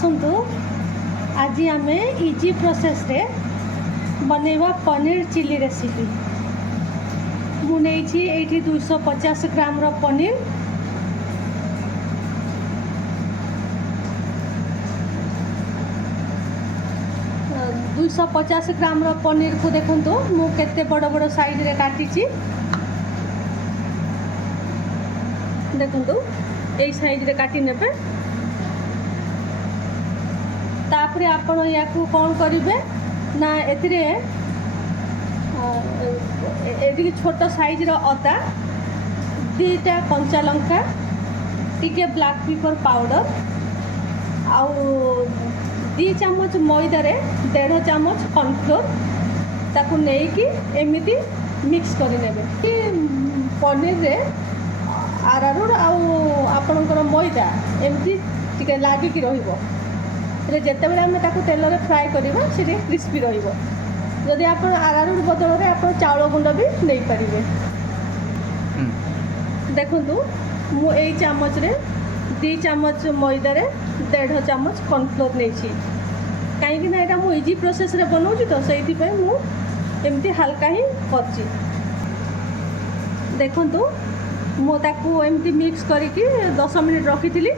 आसतु आज आम easy process रे बनैबा पनीर चिली रेसिपी। मुझे ये 250 ग्राम रो पनीर, दुईश 50 ग्राम रो पनीर को देखु मुझे बड़ बड़ साइज रे काटी। देखु यही साइज रे काटी नेबे। तापरे आपण या कौन करेंगे ना एति छोट साइज रो अदा, 2टा कंचा लंका, टिके ब्लैक पेपर पाउडर, आउ 2 चामच मैदा रे 1.5 चामच कॉर्नफ्लोर ताकू नेकी एमिति मिक्स करि नेबे। कि पनीर रे आरारोट आउ आपणकर मैदा एमती टिके लागिकी रहिबो। जिते बड़े आम तेल रे फ्राए करवा से क्रिस्पी रहिबो। जदि आप आरारोट बदल में आप चाउल गुंड भी नहीं पारे। देखु मु यही चामच रे 2 चामच मैदा रे 1.5 चामच कॉर्नफ्लोर नहीं। कहीं यहाँ मु इजी प्रोसेस रे बनाऊँ तो से एमती हल्का ही करची। देखु मुझे एमती मिक्स करके 10 मिनट रखी थी।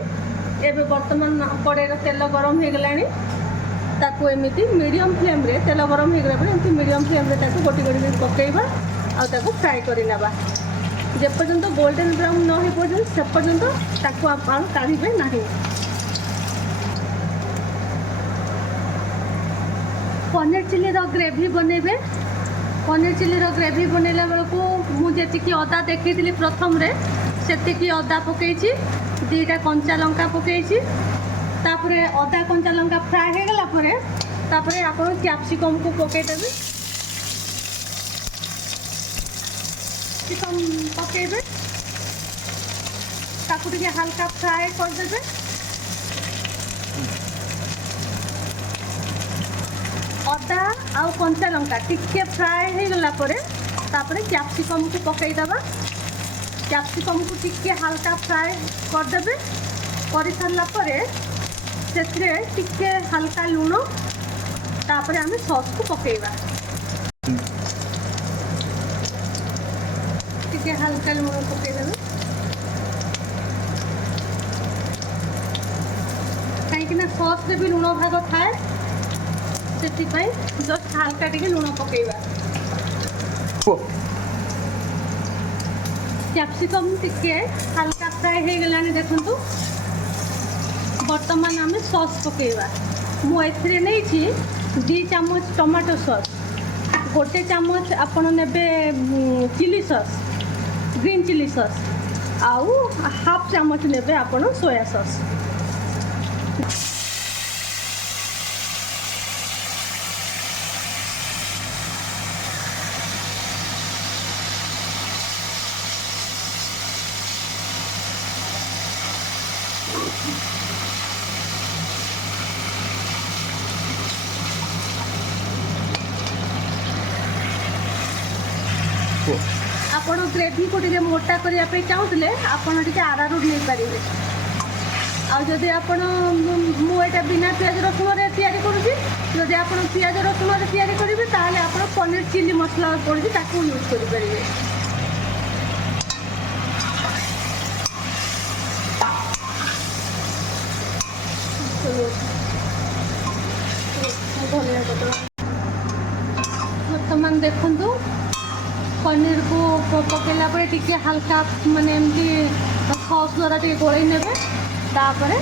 एबे वर्तमान कड़े तेल गरम हो गलानी। ताकू एमती मीडियम फ्लेम रे तेल गरम हो गला पर एमती मीडियम फ्लेम रे ताकू गोटी गोटी पकेइबा आ ताकू फ्राई करि नेबा। जे पर्यंत गोल्डन ब्राउन न हो पर्यंत से पर्यंत ताकू आपण काढिबे नाही। पनीर चिली रो ग्रेवी बनेबे। पनीर चिली रो ग्रेवी बनेला बेलको मुझे अदा देखी प्रथम रे सेतिकी अदा पकेइची, 2टा कंचा लंका पकेइची। तापरे अदा कंचा लंका फ्राए हो गला परे तापरे आपण कैप्सिकम को पके देबे। कैप्सिकम पकेबे ताकू टिके हल्का फ्राए कर देबे। अदा आउ कंचा लंका टिके फ्राए हो गला परे तापरे कैप्सिकम को पकई देबा। कैप्सिकम को टिके हल्का फ्राए कर देबे। कर सारला परे सेथरे टिके हल्का लूण तापरे आमे सॉस को पकेइबा। टिके हल्का लूण पकेइ देबे। कहीं ना सॉस रे भी लूण भाग थाए सेति पई जस्ट हल्का टिके लूण पकेइबा। कैप्सिकम टिके हल्का फ्राए हो गलानी। देखंतु वर्तमान आम सॉस पकेइबा। मु एथिरे नहीं 2 चामच टमाटो सॉस, 1 चामच आपण नेबे chilli sauce, green chilli sauce, आउ 1/2 चामच नेबे आपण सोया सॉस। आपण ग्रेवी को टिके मोटा करिया पे चाहूले आपण टिके आरारोट नहीं पारे। आदि आपण मुझे बिना पियाज रसुण रे तैयारी करुँगी। जदि आप पियाज रसुण रे तैयारी करेंगे ताहले आपण पनीर चिली मसला पड़ी ताकू यूज करेंगे। वर्तमान देखु पनीर को पकेला पर टिके हल्का माने एमती सॉस द्वारा टिके गोलई नेबे। तापरे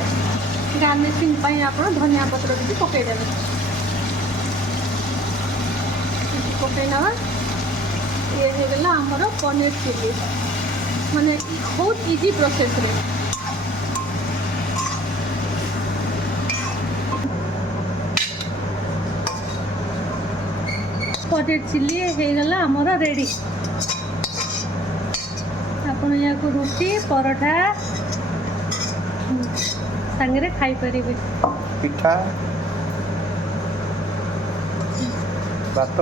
गार्निशिंग पई आपण धनिया पत्र भी पकई देबे। पकई नवा ये हो गला हमर पनीर चिली। माने बहुत इजी प्रोसेस रे। पनीर चिली हो गला हमर रेडी। आपण या को रोटी परोठा संगे खाई पारिबे। पिठा भात